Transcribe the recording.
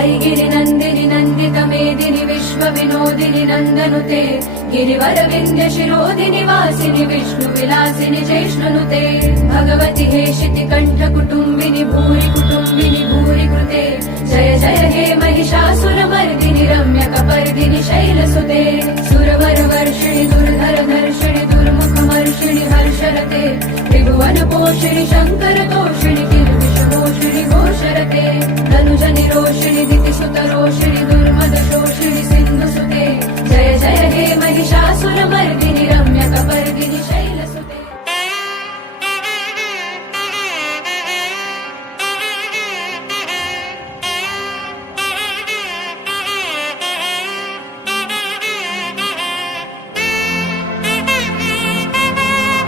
ऐगिरिनन्दिनि नन्दितमेदिनि विश्वविनोदिनि नन्दनुते गिरिवरविन्द्य शिरोदिनि वासिनि विष्णुविलासिनि जैष्णुनुते भगवति हेशिति कण्ठकुटुम्बिनि भूरि कुटुम्बिनि भूरि कृते जय जय हे महिषासुरमर्दिनि रम्यकपर्दिनि शैलसुते सुरवरवर्षिणि दुर्धरधर्षिणि